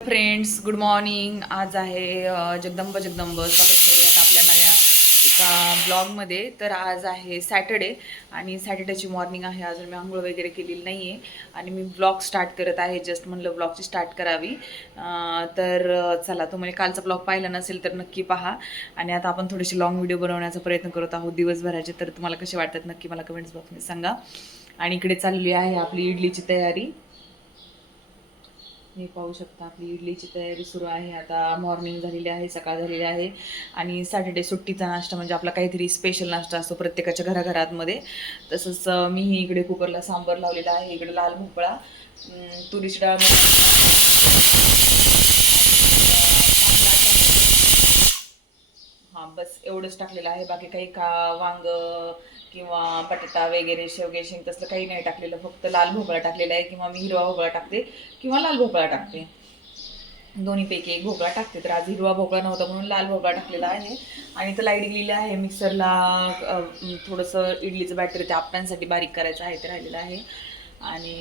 Friends, good morning. आज आहे जगदंब स्वागत करूयात आपल्या नव्या एका ब्लॉगमध्ये. तर आज आहे सॅटर्डे आणि सॅटर्डेची मॉर्निंग आहे. अजून मी आंघोळ वगैरे केलेली नाही आहे आणि मी ब्लॉग स्टार्ट करत आहे. जस्ट म्हणलं ब्लॉगची स्टार्ट करावी. चला, तुम्ही कालचा ब्लॉग पाहिला नसेल तर नक्की पहा. आणि आता आपण थोडीशी लॉंग व्हिडिओ बनवण्याचा प्रयत्न करत आहोत दिवसभराचे. तर तुम्हाला कसे वाटतात नक्की मला कमेंट्स बॉक्समध्ये सांगा. आणि इकडे चालली आहे आपली इडलीची तयारी. हे पाहू शकता, आपली इडलीची तयारी सुरू आहे. आता मॉर्निंग झालेली आहे, सकाळ झालेली आहे आणि सॅटर्डे सुट्टीचा नाश्ता म्हणजे आपला काहीतरी स्पेशल नाश्ता असतो प्रत्येकाच्या घराघरातमध्ये. तसंच मीही इकडे कुकरला सांबर लावलेला आहे. इकडे लाल भोपळा, तुरीची डाळ, हां बस एवढंच टाकलेलं आहे. बाकी काही वांग किंवा बटाटा वगैरे शेवगे शेंग तसलं काही नाही टाकलेलं. फक्त लाल भोपळा टाकलेला आहे किंवा मी हिरवा भोपळा टाकते किंवा लाल भोपळा टाकते. दोन्हीपैकी एक भोपळा टाकते. तर आज हिरवा भोपळा नव्हता म्हणून लाल भोपळा टाकलेला आहे. आणि तर लाईट गेलेली आहे. मिक्सरला थोडंसं इडलीचं बॅटर ते आप्यांसाठी बारीक करायचं आहे, ते राहिलेलं आहे. आणि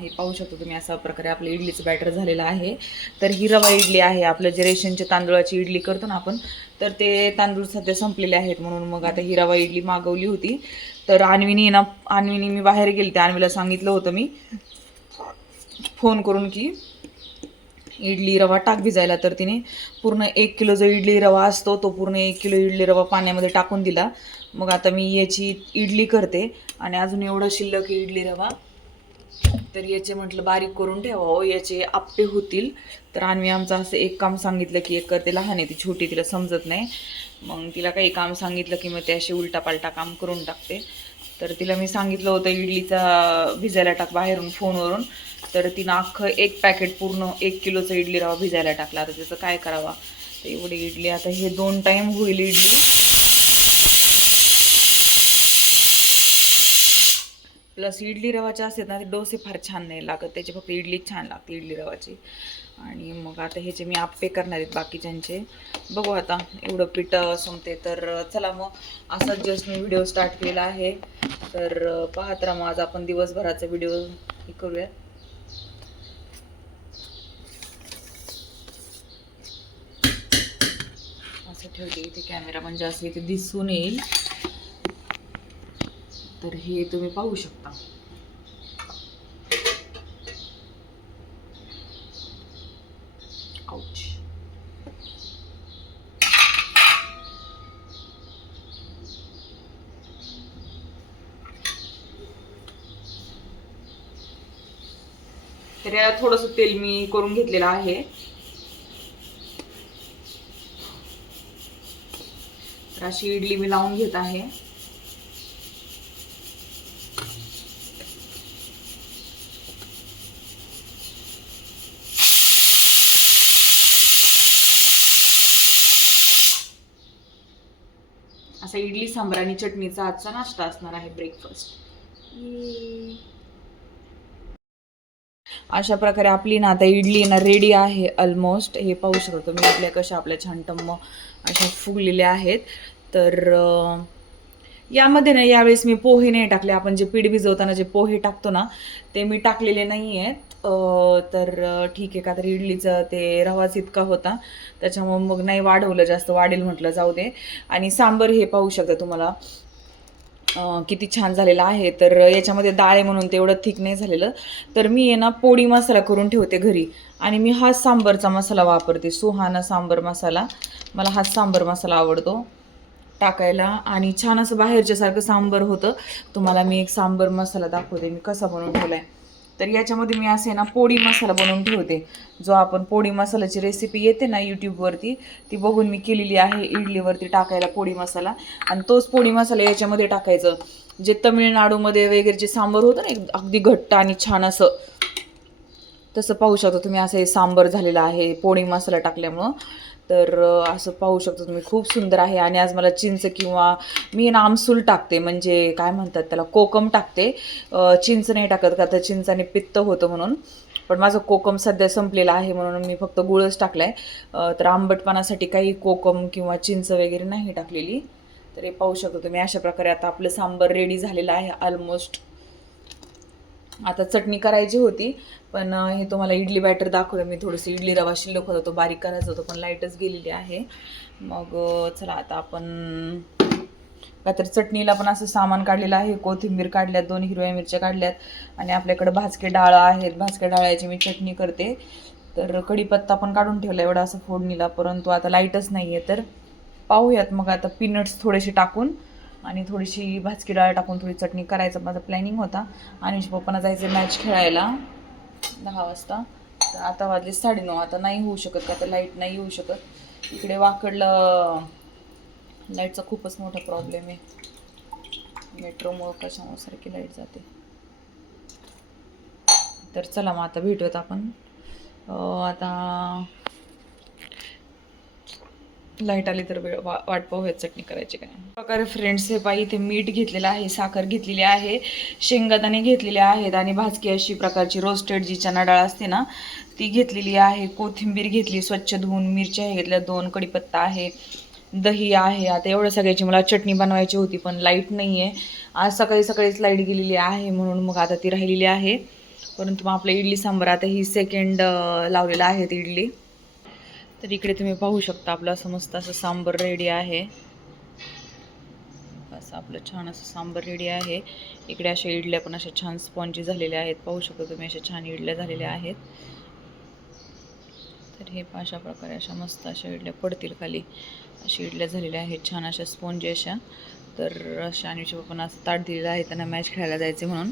हे पाहू शकतो तुम्ही, अशा प्रकारे आपलं इडलीचं बॅटर झालेलं आहे. तर ही रवा इडली आहे. आपलं जे रेशनच्या तांदूळाची इडली करतो ना आपण, तर ते तांदूळ सध्या संपलेले आहेत म्हणून मग आता ही रवा इडली मागवली होती. तर अन्वीनी मी बाहेर गेली, त्या अन्वीला सांगितलं होतं मी फोन करून की इडली रवा टाक भिजायला. तर तिने पूर्ण 1 किलो जो इडली रवा असतो तो पूर्ण 1 किलो इडली रवा पाण्यामध्ये टाकून दिला. मग आता मी याची इडली करते. आणि अजून एवढं शिल्लक इडली रवा, तर याचे म्हटलं बारीक करून ठेवावं, याचे आप्पे होतील. तर अन्वी आमचं असं एक काम सांगितलं की एक करते, लहान आहे ती, छोटी, तिला समजत नाही. मग तिला काही काम सांगितलं की मग ते असे उलटापालटा काम करून टाकते. तर तिला मी सांगितलं होतं इडलीचा भिजायला टाक बाहेरून फोनवरून. तर तिनं अख्खं एक पॅकेट पूर्ण 1 किलोचा इडली रवा भिजायला टाकला. आता त्याचं काय करावा. तर एवढी इडली, आता हे 2 टाईम होईल इडली. प्लस इडली रवाचे असतात ना, ते डोसे फार छान नाही लागत, त्याची फक्त इडलीच छान लागते इडली रवाची. आणि मग आता ह्याचे मी आप्पे करणार आहेत बाकीच्यांचे. बघू आता एवढं पीठ संपते. तर चला मग, असाच जस्ट मी व्हिडिओ स्टार्ट केला आहे. तर पाहत राहा. मग आज आपण दिवसभराचा व्हिडिओ हे करूया. असं ठेवते इथे कॅमेरा, म्हणजे असं इथे दिसून येईल. तर हे तुम्ही पाहू शकता. आउच. तर याला थोडंसं तेल मी करून घेतलेलं आहे. तर अशी इडली मी लावून घेत आहे. असा इडली सांबार आणि चटणीचा आजचा नाश्ता असणार आहे, ब्रेकफास्ट. अशा प्रकारे आपली ना आता इडली ना रेडी आहे ऑलमोस्ट. हे पाहू शकता तुम्ही, इडल्या कशा आपल्या छान टम्म अशा फुगलेल्या आहेत. तर यामध्ये ना यावेळेस मी पोहे नाही टाकले. आपण जे पीठ भिजवताना जे पोहे टाकतो ना, ते मी टाकलेले नाही आहेत. तर ठीक आहे, का तर इडलीचं ते रवाच इतका होता, त्याच्यामुळे मग नाही वाढवलं जास्त. वाढेल म्हटलं जाऊ दे. आणि सांबर हे पाहू शकता तुम्हाला किती छान झालेलं आहे. तर याच्यामध्ये डाळ आहे म्हणून ते एवढं थिक नाही झालेलं. तर मी आहे ना पोळी मसाला करून ठेवते घरी आणि मी हाच सांबरचा मसाला वापरते, सुहाना सांबर मसाला. मला हाच सांबर मसाला आवडतो टाकायला आणि छान असं बाहेरच्यासारखं सांबर होतं. तुम्हाला मी एक सांबर मसाला दाखवते मी कसा बनवून ठेवला आहे. तर याच्यामध्ये मी असे ना पोळी मसाला बनवून ठेवते. जो आपण पोळी मसाल्याची रेसिपी येते ना यूट्यूबवरती, ती बघून मी केलेली आहे इडलीवरती टाकायला पोळी मसाला. आणि तोच पोळी मसाला याच्यामध्ये टाकायचं. जे तमिळनाडूमध्ये वगैरे जे सांबर होतं ना, अगदी घट्ट आणि छान असं, तसं पाहू शकता तुम्ही. असं हे सांबर झालेलं आहे पोळी मसाला टाकल्यामुळं. तर असं पाहू शकता तुम्ही, खूप सुंदर आहे. आणि आज मला चिंच किंवा मी ना आमसूल टाकते, म्हणजे काय म्हणतात त्याला, कोकम टाकते. चिंच नाही टाकत, का तर चिंचाने पित्त होतं म्हणून. पण माझं कोकम सध्या संपलेलं आहे म्हणून मी फक्त गुळच टाकला आहे. तर आंबटपणासाठी काही कोकम किंवा चिंच वगैरे नाही टाकलेली. तर हे पाहू शकता तुम्ही. अशा प्रकारे आता आपलं सांबर रेडी झालेलं आहे ऑलमोस्ट. आता चटणी करायची होती, पण हे तुम्हाला इडली बॅटर दाखवलं मी. थोडंसं इडली रवा शिल्लक होता, तो बारीक करायचा होता, पण लाईटच गेलेली आहे. मग चला आता आपण काहीतरी चटणीला पण असं सामान काढलेलं आहे. कोथिंबीर काढल्यात, 2 हिरव्या मिरच्या काढल्यात आणि आपल्याकडे भाजके डाळ आहेत. भाजके डाळ्याची मी चटणी करते. तर कढीपत्ता पण काढून ठेवला एवढा असं फोडणीला, परंतु आता लाईटच नाही आहे. तर पाहूयात मग आता पीनट्स थोडेसे टाकून आणि थोडीशी भाजकी डाळ टाकून थोडी चटणी करायचं माझा प्लॅनिंग होता. आणि पप्पांना जायचं मॅच खेळायला 10 वाजता. तर आता वाजले 9:30. आता नाही होऊ शकत का, आता लाईट नाही येऊ शकत. इकडे वाकडलं लाईटचा खूपच मोठा प्रॉब्लेम आहे. मेट्रोमुळं कशामुळे सारखी लाईट जाते. तर चला मग आता भेटूयात आपण. आता लाईट आली तर वाट पाहूयात चटणी करायची काय प्रकारे. फ्रेंड्स हे पाई इथे मीठ घेतलेलं आहे, साखर घेतलेली आहे, शेंगदाणे घेतलेले आहेत आणि भाजकी अशी प्रकारची रोस्टेड जी चणा डाळ असते ना ती घेतलेली आहे. कोथिंबीर घेतली स्वच्छ धुवून, मिरच्या घेतल्या 2, कढीपत्ता आहे, दही आहे. आता एवढं सगळ्याची मला चटणी बनवायची होती, पण लाईट नाही आहे. आज सकाळीच लाईट गेलेली आहे, म्हणून मग आता ती राहिलेली आहे. परंतु मग आपलं इडली सांबार आता ही सेकंड लावलेलं आहे इडली. तर इकडे तुम्ही पाहू शकता आपलं असं मस्त असं सांबर रेडी आहे. असं आपलं छान असं सांबर रेडी आहे. इकडे अशा इडल्या पण अशा छान स्पॉन्जी झालेल्या आहेत. पाहू शकता तुम्ही अशा छान इडल्या झालेल्या आहेत. तर हे अशा प्रकारे अशा मस्त अशा इडल्या पडतील खाली. अशा इडल्या झालेल्या आहेत छान अशा स्पॉन्जी अशा. तर अशा आणि पण असं ताट दिलेलं आहे त्यांना मॅच खेळायला जायचे म्हणून.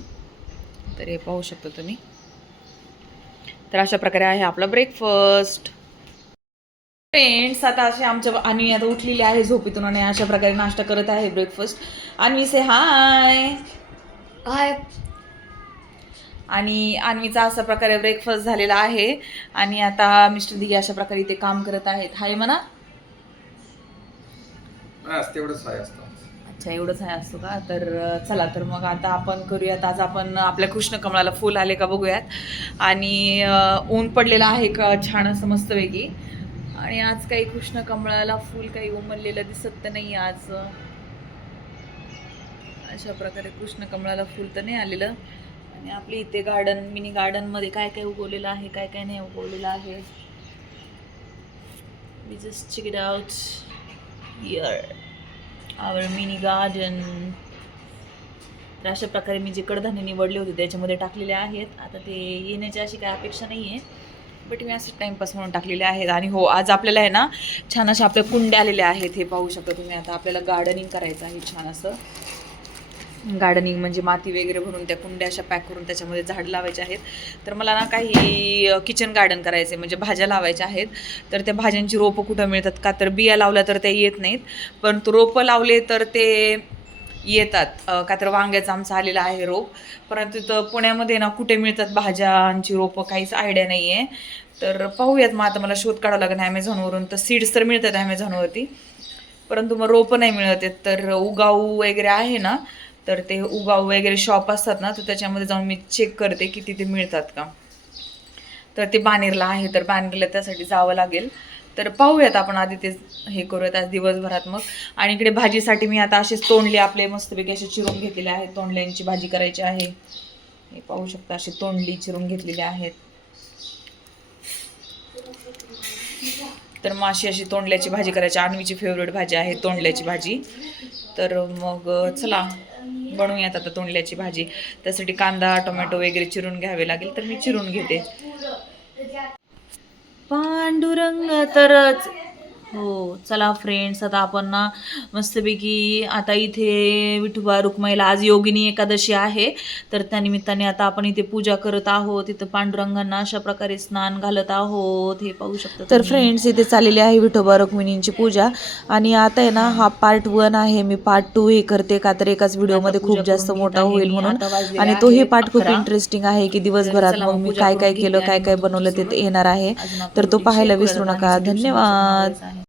तर हे पाहू शकता तुम्ही. तर अशा प्रकारे आहे आपला ब्रेकफास्ट. फ्रेंड्स आता असे आमच्या अन्वी आता उठलेली आहे झोपेतून आणि अशा प्रकारे नाश्ता करत आहे ब्रेकफास्ट. अन्वी से हाय हाय. आणि अन्वीचा अशा प्रकारे ब्रेकफास्ट झालेला आहे आणि आता मिस्टर दिघे अशा प्रकारे इथे काम करत आहेत. हाय म्हणा. अच्छा एवढंच आहे असतो का. तर चला तर मग आता आपण करूयात. आज आपण आपल्या कृष्णकमळाला फुल आले का बघूयात. आणि ऊन पडलेलं आहे का छान असं मस्तपैकी. आणि आज काही कृष्णकमळाला फूल काही उमललेलं दिसत तर नाही आज. अशा प्रकारे कृष्णकमळाला फूल तर नाही आलेलं. आणि आपली इथे गार्डन मिनी गार्डनमध्ये काय काय उगवलेलं आहे काय काय नाही उगवलेलं आहे. We just check it out here our mini garden. तर अशा प्रकारे मी जे कडधान्य निवडले होते त्याच्यामध्ये टाकलेले आहेत. आता ते येण्याची अशी काही अपेक्षा नाही आहे, बट मी असं टाईमपास म्हणून टाकलेले आहेत. आणि हो आज आपल्याला आहे ना छान अशा आपल्या कुंड्या आलेल्या आहेत. हे पाहू शकता तुम्ही. आता आपल्याला गार्डनिंग करायचं आहे छान असं. गार्डनिंग म्हणजे माती वगैरे भरून त्या कुंड्या अशा पॅक करून त्याच्यामध्ये झाड लावायचे आहेत. तर मला ना काही किचन गार्डन करायचे म्हणजे भाज्या लावायच्या आहेत. तर त्या भाज्यांची रोपं कुठं मिळतात का, तर बिया लावल्या तर त्या येत नाहीत, पण तो रोपं लावले तर ते येतात. का तर वांग्याचं आमचं आलेलं आहे रोप, परंतु तर पुण्यामध्ये ना कुठे मिळतात भाज्यांची रोपं काहीच आयडिया नाही आहे. तर पाहूयात मग आता मला शोध काढावं लागेल ॲमेझॉनवरून. तर सीड्स तर मिळतात ॲमेझॉनवरती, परंतु मग रोपं नाही मिळत आहेत. तर उगाऊ वगैरे आहे ना, तर ते उगाऊ वगैरे शॉप असतात ना, तर त्याच्यामध्ये जाऊन मी चेक करते की तिथे मिळतात का. तर ते बानेरला आहे, तर बानेरला त्यासाठी जावं लागेल. तर पाहूयात आपण आधी ते हे करूयात आज दिवसभरात मग. आणि इकडे भाजीसाठी मी आता असेच तोंडले आपले मस्तपैकी असे चिरून घेतलेले आहेत. तोंडल्यांची भाजी करायची आहे. हे पाहू शकता अशी तोंडली चिरून घेतलेली आहेत. तर मग अशी तोंडल्याची भाजी करायची. अन्वीची फेवरेट भाजी आहे तोंडल्याची भाजी. तर मग चला बनवूयात आता तोंडल्याची भाजी. त्यासाठी कांदा टोमॅटो वगैरे चिरून घ्यावे लागेल, तर मी चिरून घेते. पांडुरंग तरच हो. चला फ्रेंड्स आता आपण ना मस्तपैकी आता इथे विठोबा रुक्माईला आज योगिनी एकादशी आहे, तर त्यानिमित्ताने आता आपण इथे पूजा करत आहोत. इथं पांडुरंगांना अशा प्रकारे स्नान घालत आहोत. हे पाहू शकता. तर फ्रेंड्स इथे चाललेली आहे विठोबा रुक्मिणींची पूजा. आणि आता आहे ना हा पार्ट 1 आहे. मी पार्ट 2 हे करते का तर एकाच व्हिडिओमध्ये खूप जास्त मोठा होईल म्हणून. आणि तोही पार्ट खूप इंटरेस्टिंग आहे की दिवसभरात मग मी काय काय केलं काय काय बनवलं ते येणार आहे. तर तो पाहायला विसरू नका. धन्यवाद.